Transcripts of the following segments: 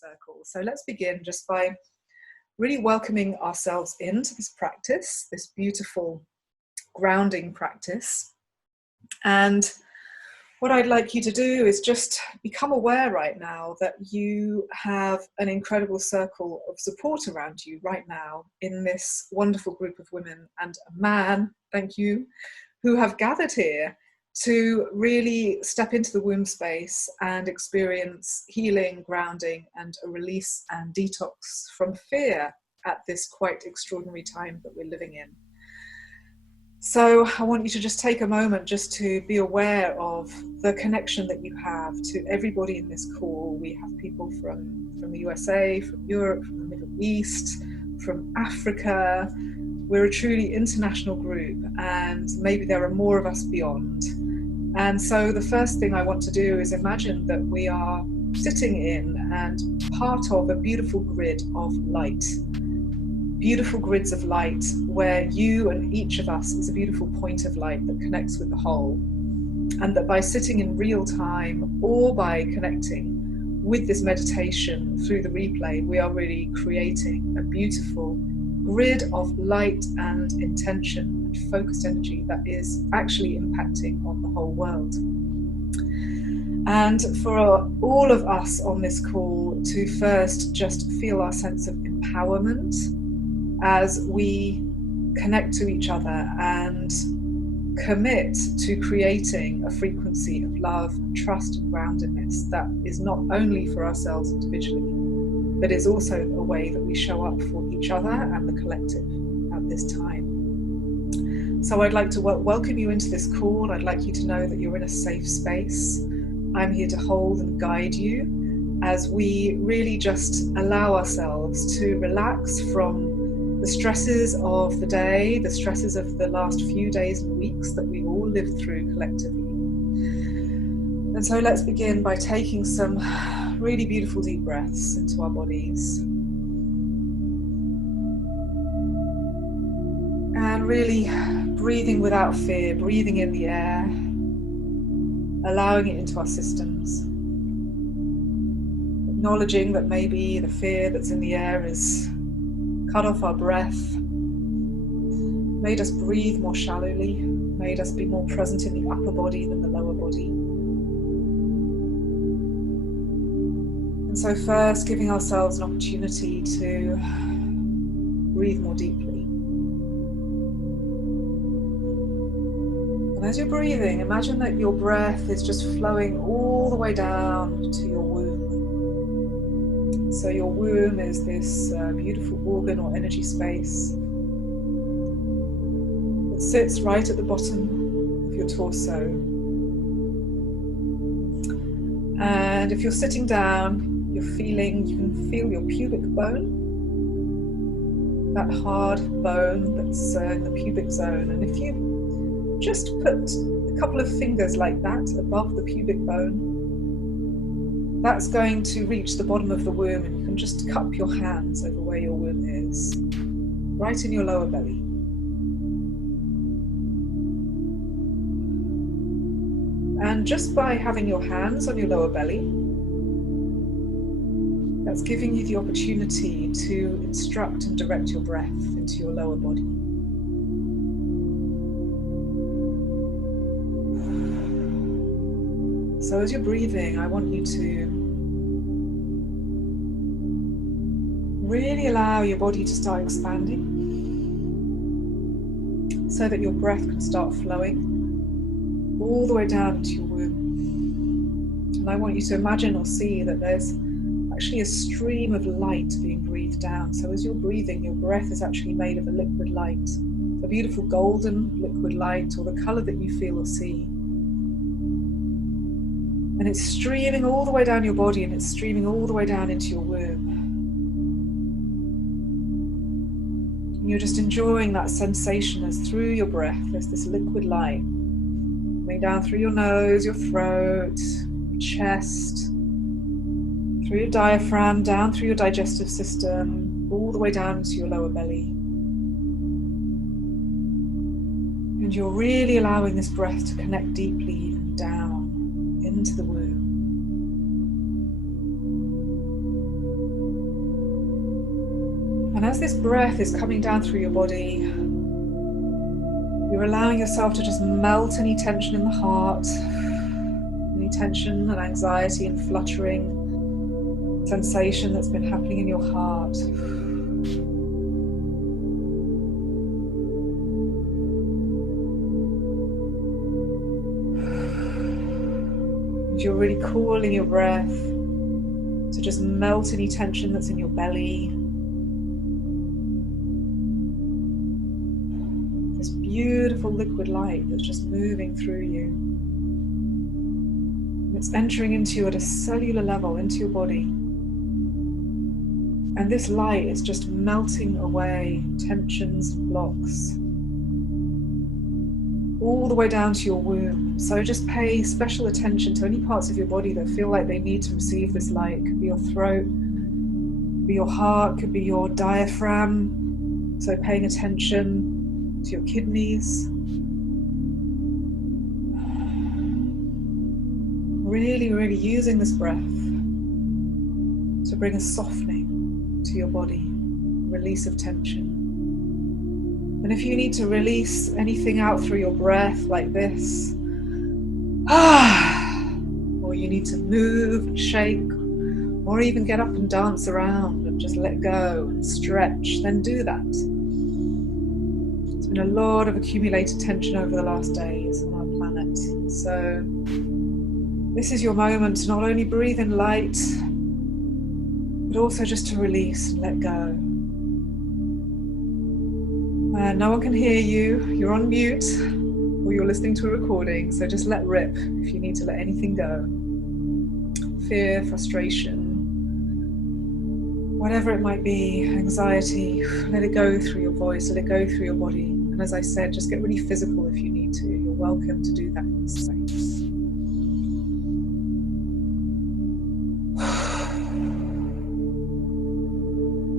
circle. So let's begin just by really welcoming ourselves into this practice, this beautiful grounding practice. And what I'd like you to do is just become aware right now that you have an incredible circle of support around you right now in this wonderful group of women and a man, thank you, who have gathered here to really step into the womb space and experience healing, grounding, and a release and detox from fear at this quite extraordinary time that we're living in. So I want you to just take a moment just to be aware of the connection that you have to everybody in this call. We have people from the USA, from Europe, from the Middle East, from Africa. We're a truly international group, and maybe there are more of us beyond. And so the first thing I want to do is imagine that we are sitting in and part of a beautiful grid of light. Beautiful grids of light where you and each of us is a beautiful point of light that connects with the whole. And that by sitting in real time or by connecting with this meditation through the replay, we are really creating a beautiful grid of light and intention and focused energy that is actually impacting on the whole world. And for all of us on this call to first just feel our sense of empowerment as we connect to each other and commit to creating a frequency of love, trust and groundedness that is not only for ourselves individually, but is also a way that we show up for each other and the collective at this time. So I'd like to welcome you into this call. I'd like you to know that you're in a safe space. I'm here to hold and guide you as we really just allow ourselves to relax from the stresses of the day, the stresses of the last few days and weeks that we all lived through collectively. And so let's begin by taking some really beautiful deep breaths into our bodies. And really breathing without fear, breathing in the air, allowing it into our systems. Acknowledging that maybe the fear that's in the air is cut off our breath, made us breathe more shallowly, made us be more present in the upper body than the lower body. And so first giving ourselves an opportunity to breathe more deeply. And as you're breathing, imagine that your breath is just flowing all the way down to your womb. So your womb is this beautiful organ or energy space that sits right at the bottom of your torso. And if you're sitting down, you can feel your pubic bone, that hard bone that's in the pubic zone. And if you just put a couple of fingers like that above the pubic bone, that's going to reach the bottom of the womb, and you can just cup your hands over where your womb is, right in your lower belly. And just by having your hands on your lower belly, that's giving you the opportunity to instruct and direct your breath into your lower body. So as you're breathing, I want you to really allow your body to start expanding so that your breath can start flowing all the way down into your womb. And I want you to imagine or see that there's actually a stream of light being breathed down. So as you're breathing, your breath is actually made of a liquid light, a beautiful golden liquid light, or the color that you feel or see. And it's streaming all the way down your body, and it's streaming all the way down into your womb. And you're just enjoying that sensation as through your breath, there's this liquid light coming down through your nose, your throat, your chest, through your diaphragm, down through your digestive system, all the way down into your lower belly. And you're really allowing this breath to connect deeply even down into the womb. And as this breath is coming down through your body, you're allowing yourself to just melt any tension in the heart, any tension and anxiety and fluttering sensation that's been happening in your heart. And you're really calling your breath to just melt any tension that's in your belly. This beautiful liquid light that's just moving through you. And it's entering into you at a cellular level, into your body. And this light is just melting away tensions and blocks, all the way down to your womb. So just pay special attention to any parts of your body that feel like they need to receive this light. It could be your throat, could be your heart, could be your diaphragm. So paying attention to your kidneys. Really, really using this breath to bring a softening to your body, release of tension. And if you need to release anything out through your breath like this, or you need to move and shake, or even get up and dance around and just let go and stretch, then do that. There's been a lot of accumulated tension over the last days on our planet. So this is your moment to not only breathe in light, but also just to release and let go. No one can hear you, you're on mute, or you're listening to a recording, so just let rip if you need to let anything go. Fear, frustration, whatever it might be, anxiety, let it go through your voice, let it go through your body. And as I said, just get really physical if you need to. You're welcome to do that in this space.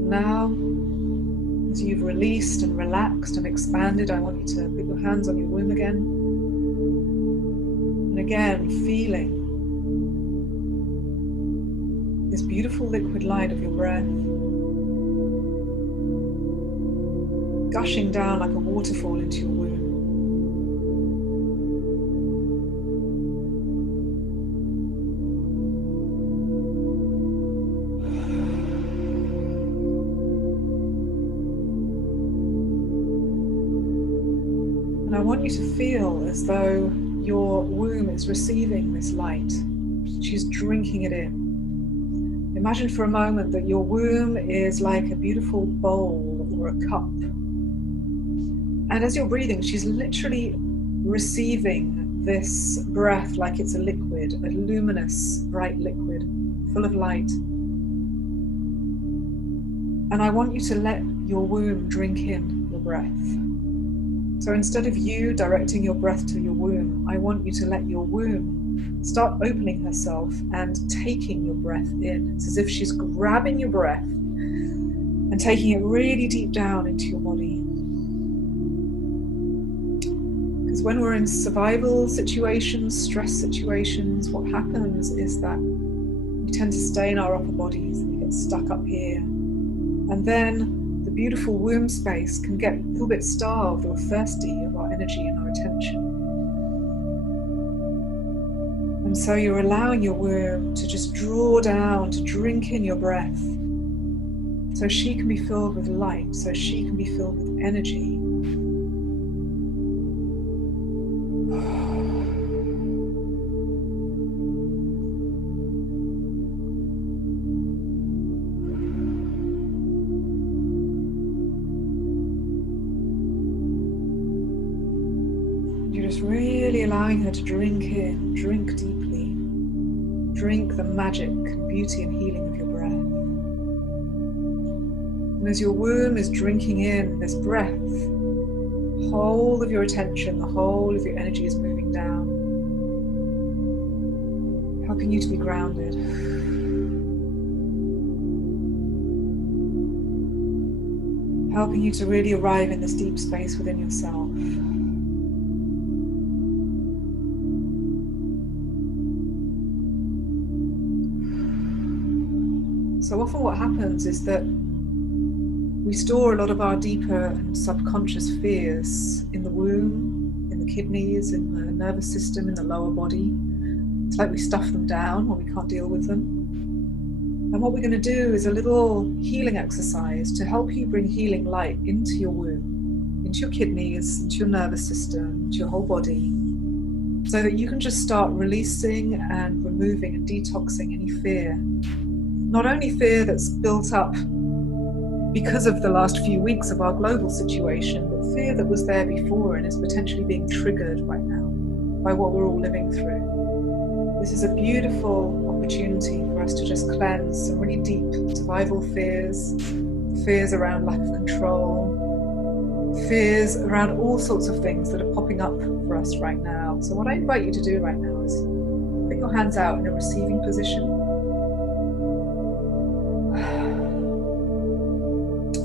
Now, as you've released and relaxed and expanded, I want you to put your hands on your womb again. And again, feeling this beautiful liquid light of your breath gushing down like a waterfall into your womb. And I want you to feel as though your womb is receiving this light. She's drinking it in. Imagine for a moment that your womb is like a beautiful bowl or a cup. And as you're breathing, she's literally receiving this breath like it's a liquid, a luminous, bright liquid, full of light. And I want you to let your womb drink in your breath. So instead of you directing your breath to your womb, I want you to let your womb start opening herself and taking your breath in. It's as if she's grabbing your breath and taking it really deep down into your body. Because when we're in survival situations, stress situations, what happens is that we tend to stay in our upper bodies and we get stuck up here. And then the beautiful womb space can get a little bit starved or thirsty of our energy and our attention. And so you're allowing your womb to just draw down, to drink in your breath, so she can be filled with light, so she can be filled with energy. Just really allowing her to drink in, drink deeply, drink the magic, beauty and healing of your breath. And as your womb is drinking in this breath, the whole of your attention, the whole of your energy is moving down, helping you to be grounded. Helping you to really arrive in this deep space within yourself. So often what happens is that We store a lot of our deeper and subconscious fears in the womb, in the kidneys, in the nervous system, in the lower body. It's like we stuff them down when we can't deal with them. And what we're going to do is a little healing exercise to help you bring healing light into your womb, into your kidneys, into your nervous system, into your whole body, so that you can just start releasing and removing and detoxing any fear. Not only fear that's built up because of the last few weeks of our global situation, but fear that was there before and is potentially being triggered right now by what we're all living through. This is a beautiful opportunity for us to just cleanse some really deep survival fears, fears around lack of control, fears around all sorts of things that are popping up for us right now. So what I invite you to do right now is put your hands out in a receiving position.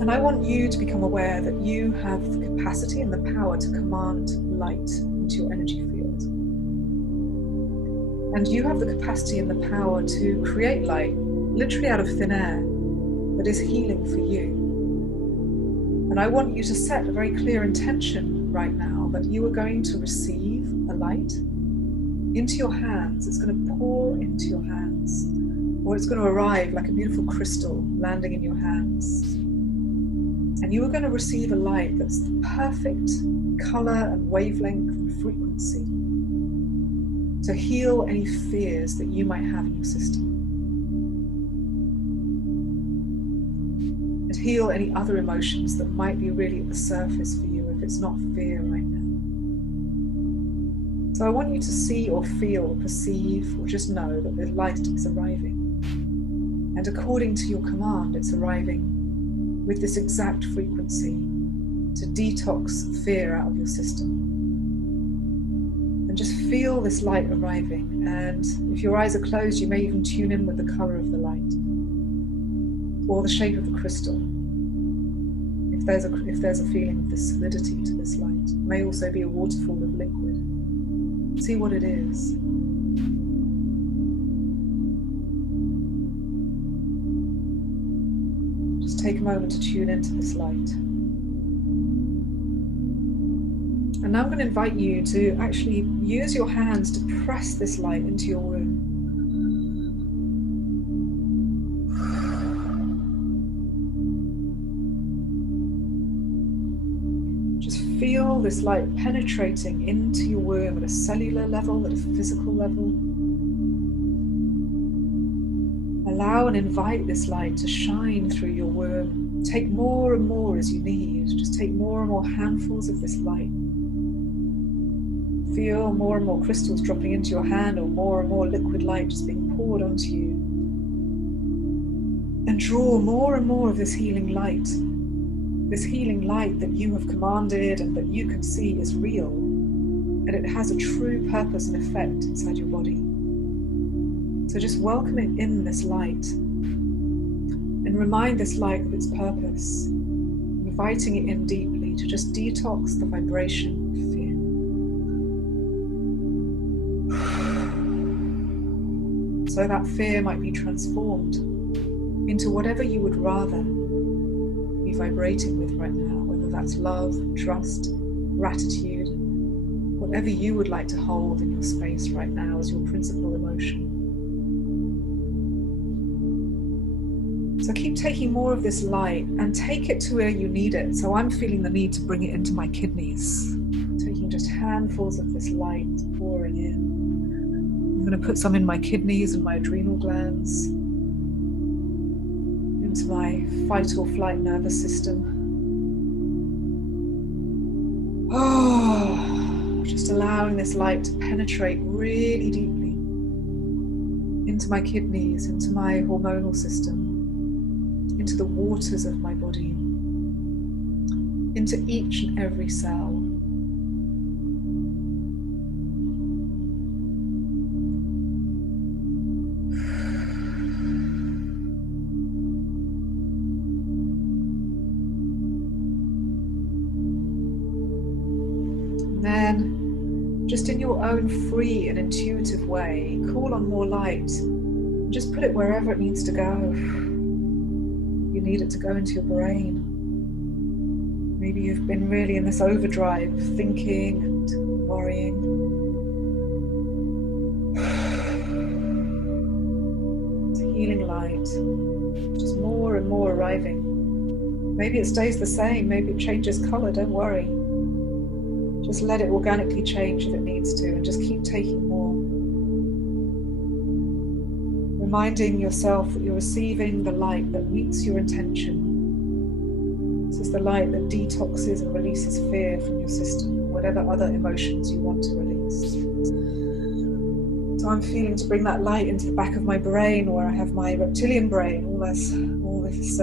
And I want you to become aware that you have the capacity and the power to command light into your energy field. And you have the capacity and the power to create light, literally out of thin air, that is healing for you. And I want you to set a very clear intention right now that you are going to receive a light into your hands. It's going to pour into your hands, or it's going to arrive like a beautiful crystal landing in your hands. And you are going to receive a light that's the perfect color and wavelength and frequency to heal any fears that you might have in your system. And heal any other emotions that might be really at the surface for you if it's not fear right now. So I want you to see or feel or perceive or just know that the light is arriving. And according to your command, it's arriving with this exact frequency to detox fear out of your system. And just feel this light arriving. And if your eyes are closed, you may even tune in with the color of the light or the shape of the crystal. If there's a feeling of this solidity to this light, it may also be a waterfall of liquid. See what it is. Just take a moment to tune into this light. And now I'm going to invite you to actually use your hands to press this light into your womb. Just feel this light penetrating into your womb at a cellular level, at a physical level. Allow and invite this light to shine through your womb. Take more and more as you need. Just take more and more handfuls of this light. Feel more and more crystals dropping into your hand, or more and more liquid light just being poured onto you. And draw more and more of this healing light that you have commanded and that you can see is real. And it has a true purpose and effect inside your body. So just welcoming in this light and remind this light of its purpose, inviting it in deeply to just detox the vibration of fear. So that fear might be transformed into whatever you would rather be vibrating with right now, whether that's love, trust, gratitude, whatever you would like to hold in your space right now as your principal emotion. So keep taking more of this light and take it to where you need it. So I'm feeling the need to bring it into my kidneys, taking just handfuls of this light pouring in. I'm going to put some in my kidneys and my adrenal glands, into my fight or flight nervous system. Oh, just allowing this light to penetrate really deeply into my kidneys, into my hormonal system, into the waters of my body, into each and every cell. And then, just in your own free and intuitive way, call on more light. And just put it wherever it needs to go. You need it to go into your brain. Maybe you've been really in this overdrive, thinking and worrying. It's healing light, just more and more arriving. Maybe it stays the same, maybe it changes colour, don't worry. Just let it organically change if it needs to, and just keep taking more. Reminding yourself that you're receiving the light that meets your intention. This is the light that detoxes and releases fear from your system, or whatever other emotions you want to release. So I'm feeling to bring that light into the back of my brain, where I have my reptilian brain, all this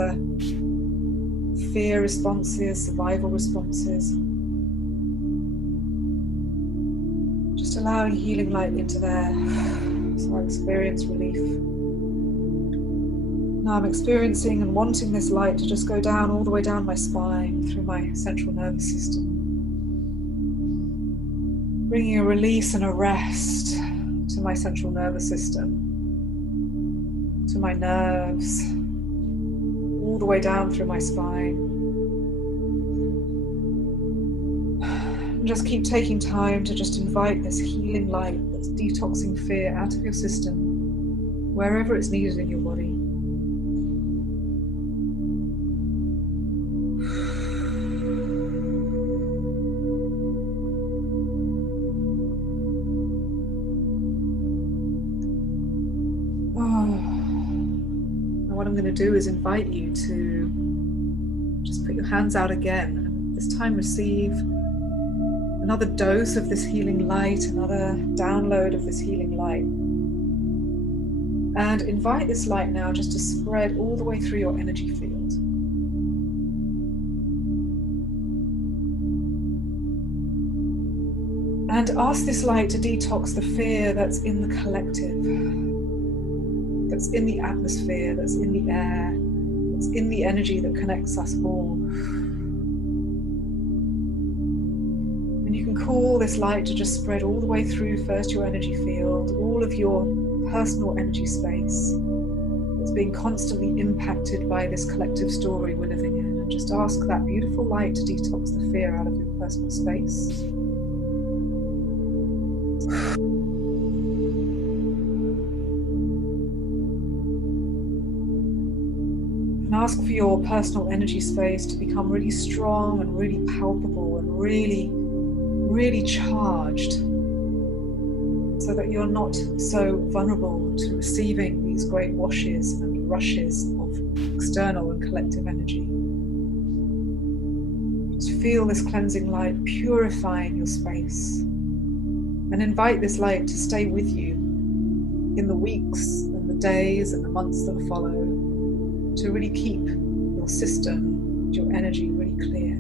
fear responses, survival responses. Just allowing healing light into there, so I experience relief. Now I'm experiencing and wanting this light to just go down all the way down my spine, through my central nervous system. Bringing a release and a rest to my central nervous system, to my nerves, all the way down through my spine. And just keep taking time to just invite this healing light that's detoxing fear out of your system, wherever it's needed in your body. What I'm going to do is invite you to just put your hands out again, and this time receive another dose of this healing light, another download of this healing light. And invite this light now just to spread all the way through your energy field. And ask this light to detox the fear that's in the collective, that's in the atmosphere, that's in the air, that's in the energy that connects us all. And you can call this light to just spread all the way through first your energy field, all of your personal energy space that's being constantly impacted by this collective story we're living in. And just ask that beautiful light to detox the fear out of your personal space. And ask for your personal energy space to become really strong and really palpable and really, really charged, so that you're not so vulnerable to receiving these great washes and rushes of external and collective energy. Just feel this cleansing light purifying your space, and invite this light to stay with you in the weeks and the days and the months that follow, to really keep your system, your energy really clear.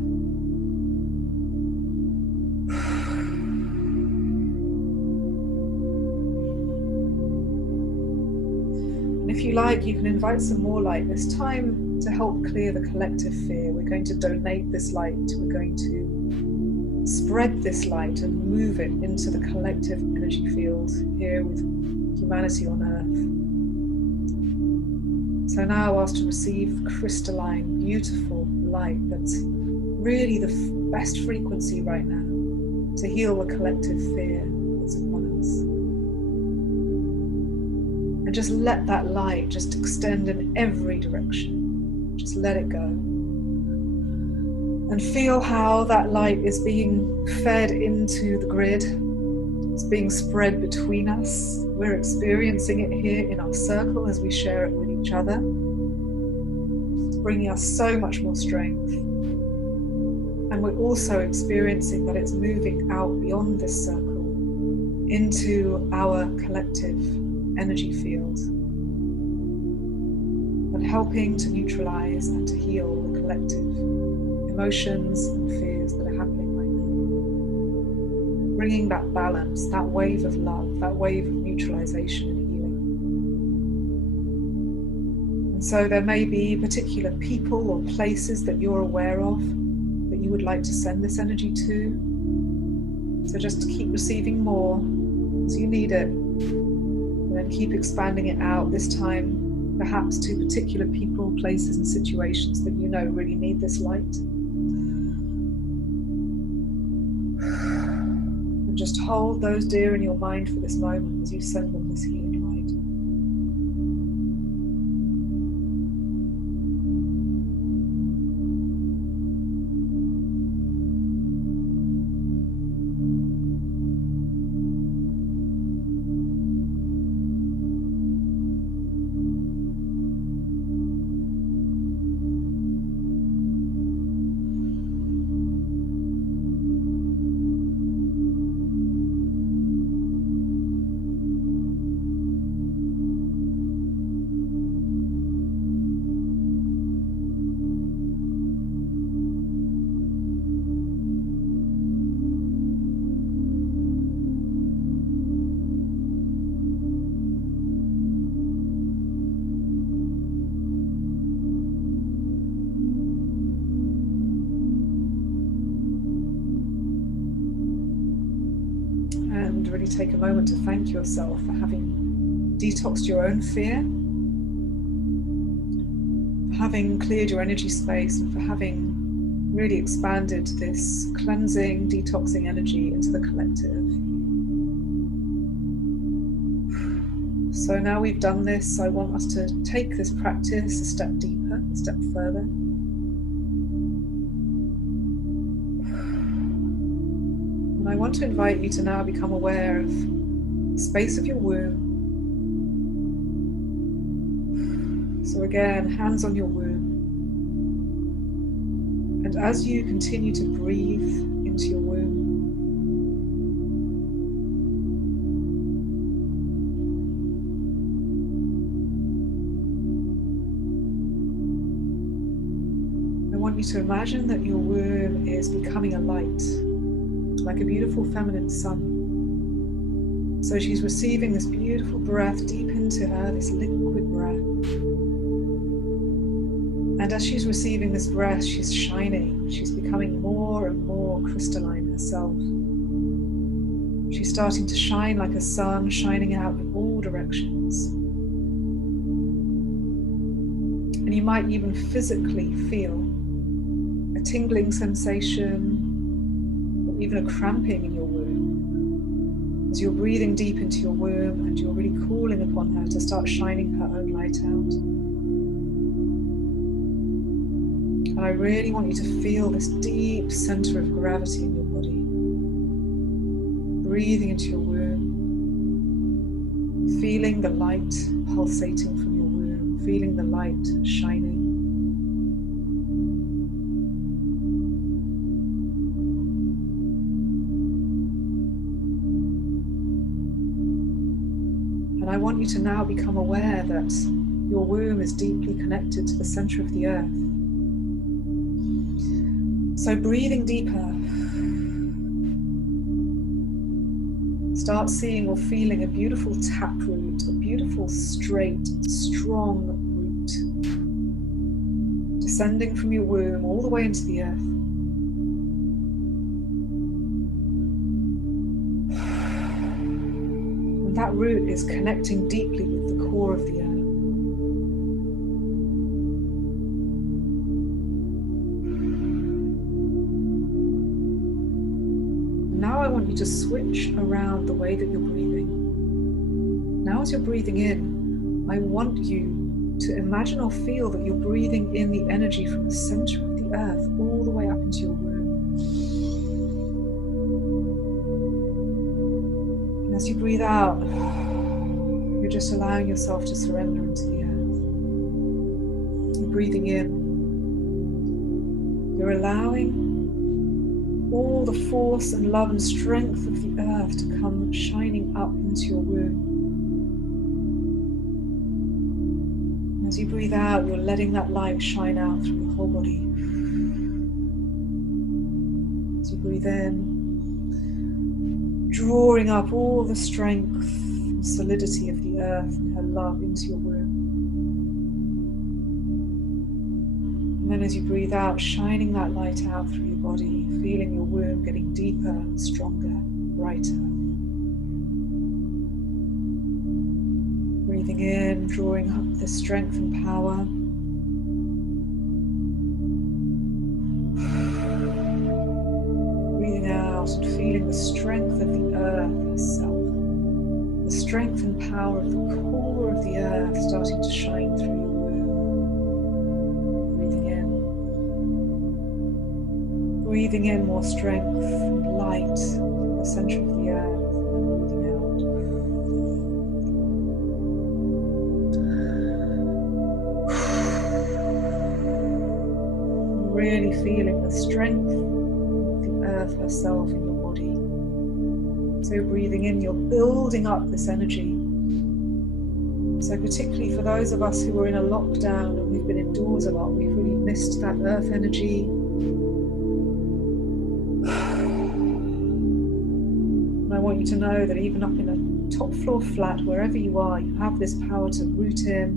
And if you like, you can invite some more light, this time to help clear the collective fear. We're going to donate this light, we're going to spread this light and move it into the collective energy field here with humanity on Earth. So now ask to receive crystalline, beautiful light that's really the best frequency right now to heal the collective fear that's upon us. And just let that light just extend in every direction. Just let it go. And feel how that light is being fed into the grid. It's being spread between us. We're experiencing it here in our circle as we share it with each other. It's bringing us so much more strength. And we're also experiencing that it's moving out beyond this circle into our collective energy field, and helping to neutralize and to heal the collective emotions and fears that are happening right now. Bringing that balance, that wave of love, that wave of neutralization and healing. And so there may be particular people or places that you're aware of that you would like to send this energy to. So just keep receiving more as you need it, and then keep expanding it out, this time perhaps to particular people, places and situations that you know really need this light. just hold those dear in your mind for this moment as you send them this healing light. And really take a moment to thank yourself for having detoxed your own fear, for having cleared your energy space, and for having really expanded this cleansing, detoxing energy into the collective. So now we've done this, I want us to take this practice a step deeper, a step further. And I want to invite you to now become aware of the space of your womb. So again, hands on your womb. And as you continue to breathe into your womb, I want you to imagine that your womb is becoming a light, like a beautiful feminine sun. So she's receiving this beautiful breath deep into her, this liquid breath. And as she's receiving this breath, she's shining. She's becoming more and more crystalline herself. She's starting to shine like a sun, shining out in all directions. And you might even physically feel a tingling sensation, or even a cramping in your womb, as you're breathing deep into your womb and you're really calling upon her to start shining her own light out. And I really want you to feel this deep center of gravity in your body. Breathing into your womb, feeling the light pulsating from your womb, feeling the light shining. And I want you to now become aware that your womb is deeply connected to the center of the earth. So breathing deeper, start seeing or feeling a beautiful taproot, a beautiful, straight, strong root, descending from your womb all the way into the earth. And that root is connecting deeply with the core of the earth. Now I want you to switch around the way that you're breathing. Now as you're breathing in, I want you to imagine or feel that you're breathing in the energy from the center of the earth all the way up into your womb. And as you breathe out, you're just allowing yourself to surrender into the earth. You're breathing in. You're allowing all the force and love and strength of the earth to come shining up into your womb. As you breathe out, you're letting that light shine out through your whole body. As you breathe in, drawing up all the strength and solidity of the earth and her love into your womb. And then as you breathe out, shining that light out through your body, feeling your womb getting deeper, stronger, brighter. Breathing in, drawing up the strength and power. Breathing out and feeling the strength of the strength and power of the core of the earth starting to shine through your womb. Breathing in. Breathing in more strength and light in the center of the earth, and then breathing out. Really feeling the strength of the earth herself in your body. So breathing in, you're building up this energy. So particularly for those of us who were in a lockdown and we've been indoors a lot, we've really missed that earth energy. And I want you to know that even up in a top floor flat, wherever you are, you have this power to root in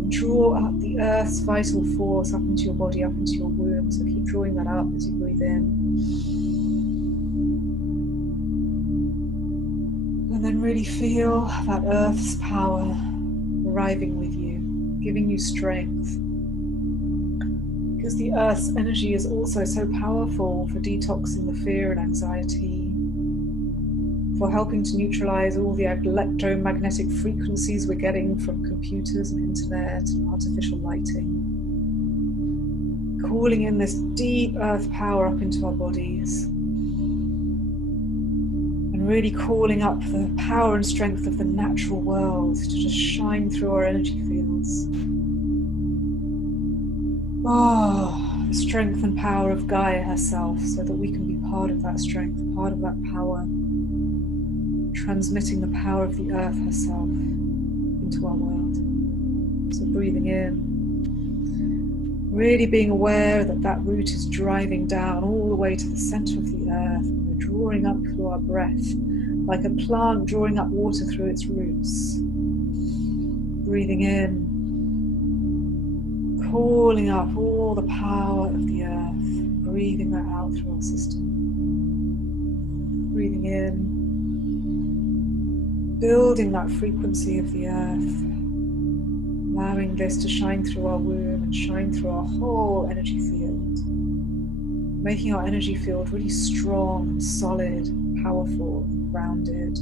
and draw up the earth's vital force up into your body, up into your womb. So keep drawing that up as you breathe in. And then really feel that earth's power arriving with you, giving you strength. Because the earth's energy is also so powerful for detoxing the fear and anxiety, for helping to neutralize all the electromagnetic frequencies we're getting from computers and internet and artificial lighting. Calling in this deep earth power up into our bodies. And really calling up the power and strength of the natural world to just shine through our energy fields. Oh, the strength and power of Gaia herself, so that we can be part of that strength, part of that power, transmitting the power of the earth herself into our world. So breathing in, really being aware that that root is driving down all the way to the center of the earth. Drawing up through our breath, like a plant drawing up water through its roots. Breathing in, calling up all the power of the earth, breathing that out through our system. Breathing in, building that frequency of the earth, allowing this to shine through our womb and shine through our whole energy field. Making our energy field really strong, solid, powerful, grounded,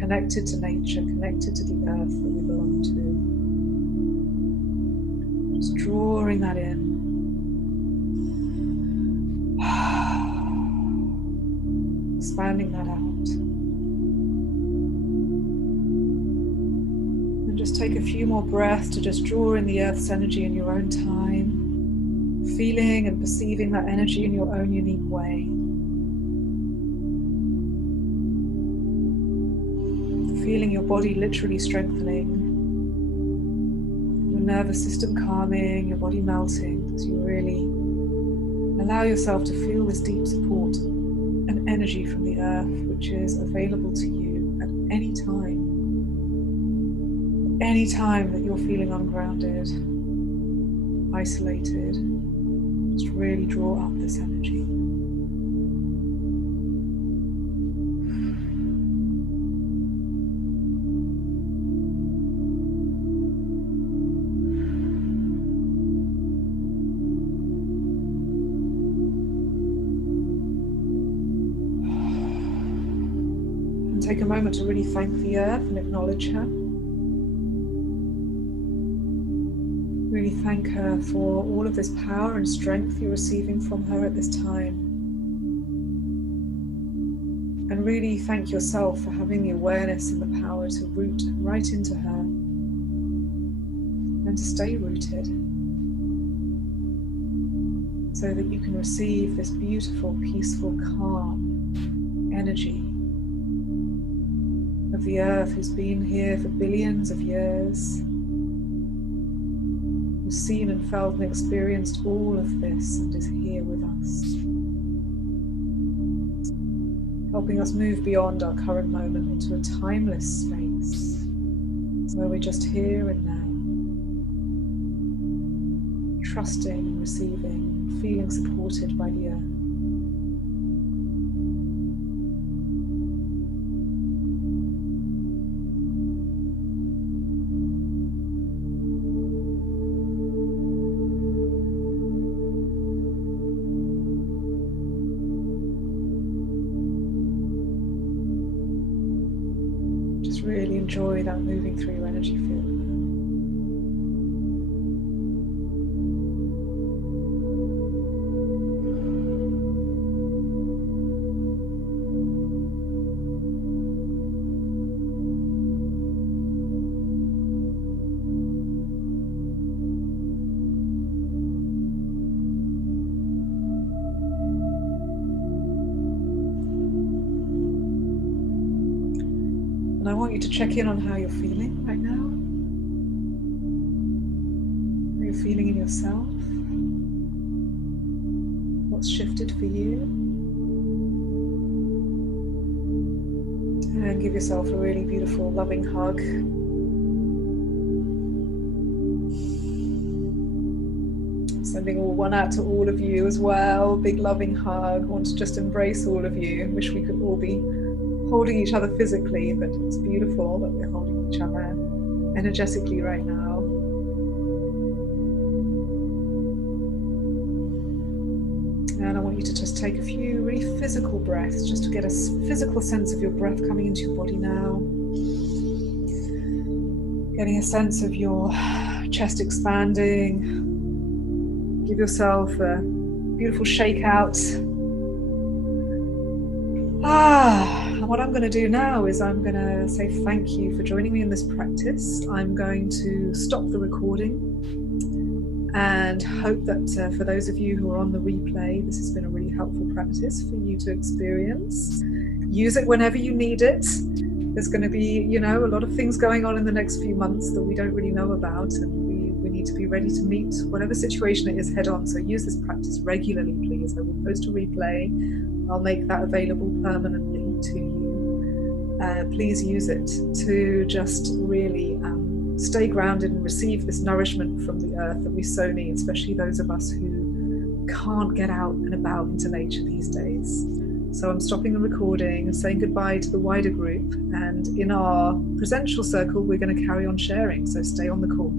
connected to nature, connected to the earth that we belong to. Just drawing that in. Expanding that out. And just take a few more breaths to just draw in the earth's energy in your own time. Feeling and perceiving that energy in your own unique way. Feeling your body literally strengthening, your nervous system calming, your body melting as you really allow yourself to feel this deep support and energy from the earth, which is available to you at any time. Any time that you're feeling ungrounded, isolated, just really draw up this energy. And take a moment to really thank the earth and acknowledge her. Really thank her for all of this power and strength you're receiving from her at this time. And really thank yourself for having the awareness and the power to root right into her and to stay rooted so that you can receive this beautiful, peaceful, calm energy of the earth who's been here for billions of years, seen and felt and experienced all of this and is here with us, helping us move beyond our current moment into a timeless space where we're just here and now, trusting and receiving, feeling supported by the earth. Really enjoy that moving through your energy field. And I want you to check in on how you're feeling right now. How you're feeling in yourself. What's shifted for you. And give yourself a really beautiful, loving hug. Sending one out to all of you as well. Big loving hug. I want to just embrace all of you. Wish we could all be holding each other physically, but it's beautiful that we're holding each other energetically right now. And I want you to just take a few really physical breaths, just to get a physical sense of your breath coming into your body now. Getting a sense of your chest expanding. Give yourself a beautiful shake out. And what I'm going to do now is I'm going to say thank you for joining me in this practice. I'm going to stop the recording and hope that for those of you who are on the replay, this has been a really helpful practice for you to experience. Use it whenever you need it. There's going to be, a lot of things going on in the next few months that we don't really know about, and we need to be ready to meet whatever situation it is head on. So use this practice regularly, please. I will post a replay. I'll make that available permanently to you. Please use it to just really stay grounded and receive this nourishment from the earth that we so need, especially those of us who can't get out and about into nature these days. So I'm stopping the recording and saying goodbye to the wider group, and in our presential circle we're going to carry on sharing, so stay on the call.